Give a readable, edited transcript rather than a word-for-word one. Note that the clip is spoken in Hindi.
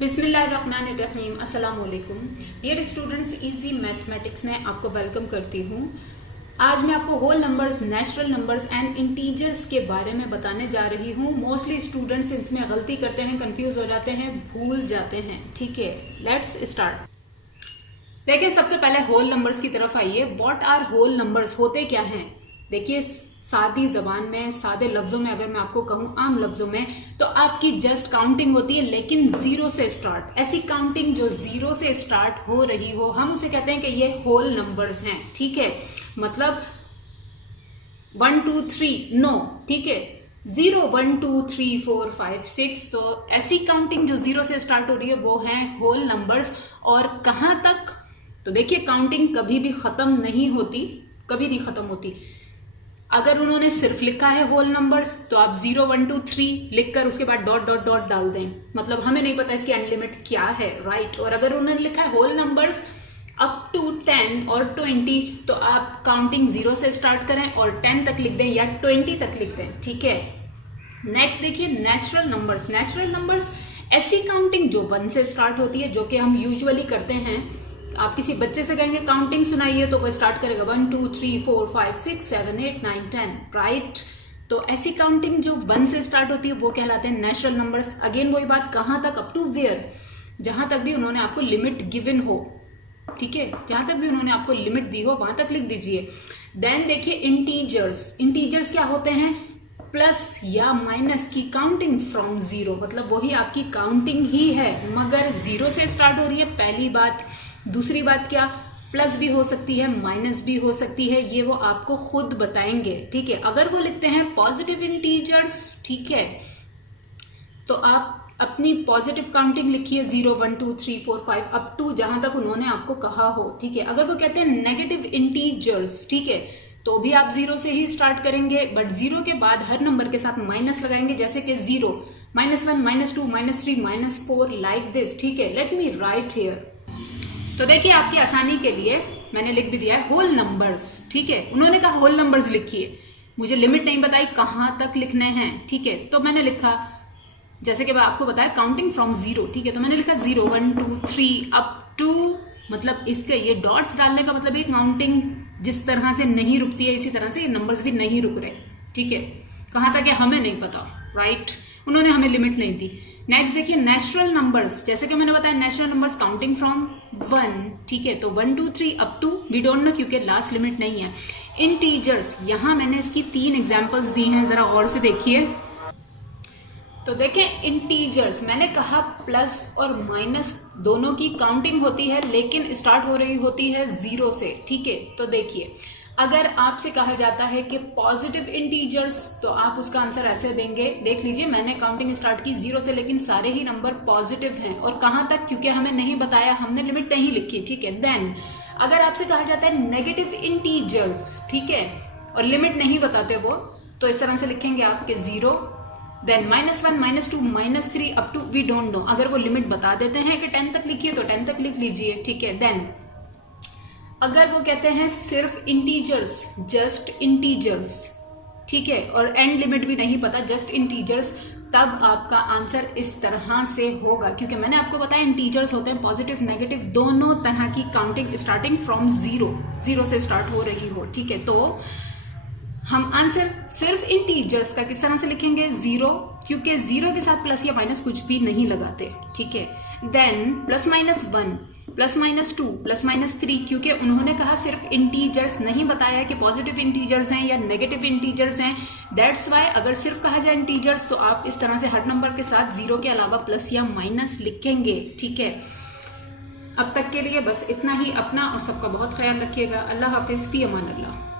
बिस्मिल्लाहिर्रहमानिर्रहीम, अस्सलाम वालेकुम। डियर स्टूडेंट्स, इजी मैथमेटिक्स में आपको वेलकम करती हूँ। आज मैं आपको whole numbers, natural numbers and integers के बारे में बताने जा रही हूँ। मोस्टली स्टूडेंट्स इसमें गलती करते हैं, कंफ्यूज हो जाते हैं, भूल जाते हैं। ठीक है, लेट्स स्टार्ट। देखिए, सबसे पहले होल नंबर्स की तरफ आइए। व्हाट आर होल नंबर्स, होते क्या हैं? देखिए, सादी जबान में, सादे लफ्जों में अगर मैं आपको कहूं, आम लफ्जों में, तो आपकी जस्ट काउंटिंग होती है, लेकिन जीरो से स्टार्ट। ऐसी काउंटिंग जो जीरो से स्टार्ट हो रही हो, हम उसे कहते हैं कि ये होल नंबर्स हैं। ठीक है, मतलब 1 2 3 नो, ठीक है, 0 1 2 3 4 5 6। तो ऐसी काउंटिंग जो जीरो से स्टार्ट हो रही है वो है होल नंबर्स। और कहां तक? तो देखिए, काउंटिंग कभी भी खत्म नहीं होती, कभी नहीं खत्म होती। अगर उन्होंने सिर्फ लिखा है होल नंबर्स तो आप 0 1 2 3 लिखकर उसके बाद डॉट डॉट डॉट डाल दें, मतलब हमें नहीं पता इसकी एंड लिमिट क्या है, राइट। और अगर उन्होंने लिखा है होल नंबर्स अप टू 10 और 20 तो आप काउंटिंग 0 से स्टार्ट करें और 10 तक लिख दें या 20 तक लिख दें। ठीक है, नेक्स्ट देखिए, नेचुरल नंबर्स। नेचुरल नंबर्स ऐसी काउंटिंग जो 1 से स्टार्ट होती है, जो कि हम यूजुअली करते हैं। आप किसी बच्चे से कहेंगे काउंटिंग सुनाइए तो वो स्टार्ट करेगा 1 2 3 4 5 6 7 8 9 10, राइट। तो ऐसी काउंटिंग जो 1 से स्टार्ट होती है वो कहलाते हैं नेचुरल नंबर्स। अगेन वही बात, कहां तक? अप टू वेयर, जहां तक भी उन्होंने आपको लिमिट गिवन हो। ठीक है, जहां तक भी उन्होंने आपको लिमिट दी हो वहां तक लिख दीजिए। देन देखिए, इंटीजर्स। इंटीजर्स क्या होते हैं? प्लस या माइनस की काउंटिंग फ्रॉम जीरो, मतलब वही आपकी काउंटिंग ही है मगर जीरो से स्टार्ट हो रही है, पहली बात। दूसरी बात क्या? प्लस भी हो सकती है, माइनस भी हो सकती है, ये वो आपको खुद बताएंगे। ठीक है, अगर वो लिखते हैं पॉजिटिव इंटीजर्स, ठीक है, तो आप अपनी पॉजिटिव काउंटिंग लिखिए 0 1 2 3 4 5 अप टू जहां तक उन्होंने आपको कहा हो। ठीक है, अगर वो कहते हैं नेगेटिव इंटीजर्स, ठीक है, तो भी आप 0 से ही स्टार्ट करेंगे, बट 0 के बाद हर नंबर के साथ माइनस लगाएंगे, जैसे कि 0 -1 -2 -3 -4 लाइक दिस। ठीक है, लेट मी राइट हियर। तो देखिए, आपकी आसानी के लिए मैंने लिख भी दिया है होल नंबर्स। ठीक है, उन्होंने कहा होल नंबर्स लिखिए, मुझे लिमिट नहीं बताई कहां तक लिखने हैं। ठीक है, तो मैंने लिखा, जैसे कि मैं आपको बताया, काउंटिंग फ्रॉम जीरो। ठीक है, तो मैंने लिखा 0 1 2 3 अप टू, मतलब इसके ये डॉट्स डालने का मतलब ये काउंटिंग जिस तरह से नहीं रुकती है, इसी तरह से ये नंबर्स भी नहीं रुक रहे। ठीक है, कहां तक है हमें नहीं पता, राइट, उन्होंने हमें लिमिट नहीं दी। नेक्स्ट देखिए, नेचुरल नंबर्स। जैसे कि मैंने बताया, नेचुरल नंबर्स काउंटिंग फ्रॉम 1। ठीक है, तो 1 2 3 up to we don't know, क्योंकि लास्ट लिमिट नहीं है। इंटीजर्स, यहां मैंने इसकी 3 एग्जांपल्स दी हैं, जरा और से देखिए। तो देखें, इंटीजर्स मैंने कहा प्लस और माइनस दोनों की काउंटिंग होती है, लेकिन स्टार्ट हो रही होती है 0 से। ठीक है, तो देखिए, अगर आपसे कहा जाता है कि पॉजिटिव इंटीजर्स, तो आप उसका आंसर ऐसे देंगे। देख लीजिए, मैंने काउंटिंग स्टार्ट की 0 से, लेकिन सारे ही नंबर पॉजिटिव हैं। और कहां तक? क्योंकि हमें नहीं बताया, हमने लिमिट नहीं लिखी। ठीक है, देन अगर आपसे कहा जाता है नेगेटिव इंटीजर्स, ठीक है, और लिमिट नहीं बताते वो, तो इस तरह से लिखेंगे आपके 0 then -1 -2 -3 up to we don't know. अगर वो लिमिट बता देते हैं कि 10 तक लिखिए तो 10 तक लिख लीजिए। ठीक है, देन अगर वो कहते हैं सिर्फ इंटीजर्स, जस्ट इंटीजर्स, ठीक है, और एंड लिमिट भी नहीं पता, जस्ट इंटीजर्स, तब आपका आंसर इस तरह से होगा। क्योंकि मैंने आपको बताया इंटीजर्स होते हैं पॉजिटिव नेगेटिव दोनों तरह की काउंटिंग स्टार्टिंग फ्रॉम 0 से स्टार्ट हो रही हो। ठीक है, तो हम आंसर सिर्फ इंटीजर्स का किस तरह से लिखेंगे? 0, क्योंकि 0 के साथ प्लस या माइनस कुछ भी नहीं लगाते। ठीक है, देन +-1 +-2 +-3, क्योंकि उन्होंने कहा सिर्फ इंटीजर्स, नहीं बताया कि पॉजिटिव इंटीजर्स हैं या नेगेटिव इंटीजर्स हैं। दैट्स वाई अगर सिर्फ कहा जाए इंटीजर्स तो आप इस तरह से हर नंबर के साथ 0 के अलावा प्लस या माइनस लिखेंगे। ठीक है, अब तक के लिए बस इतना ही। अपना और सबका बहुत ख्याल रखिएगा। अल्लाह हाफिज, फी अमान अल्लाह।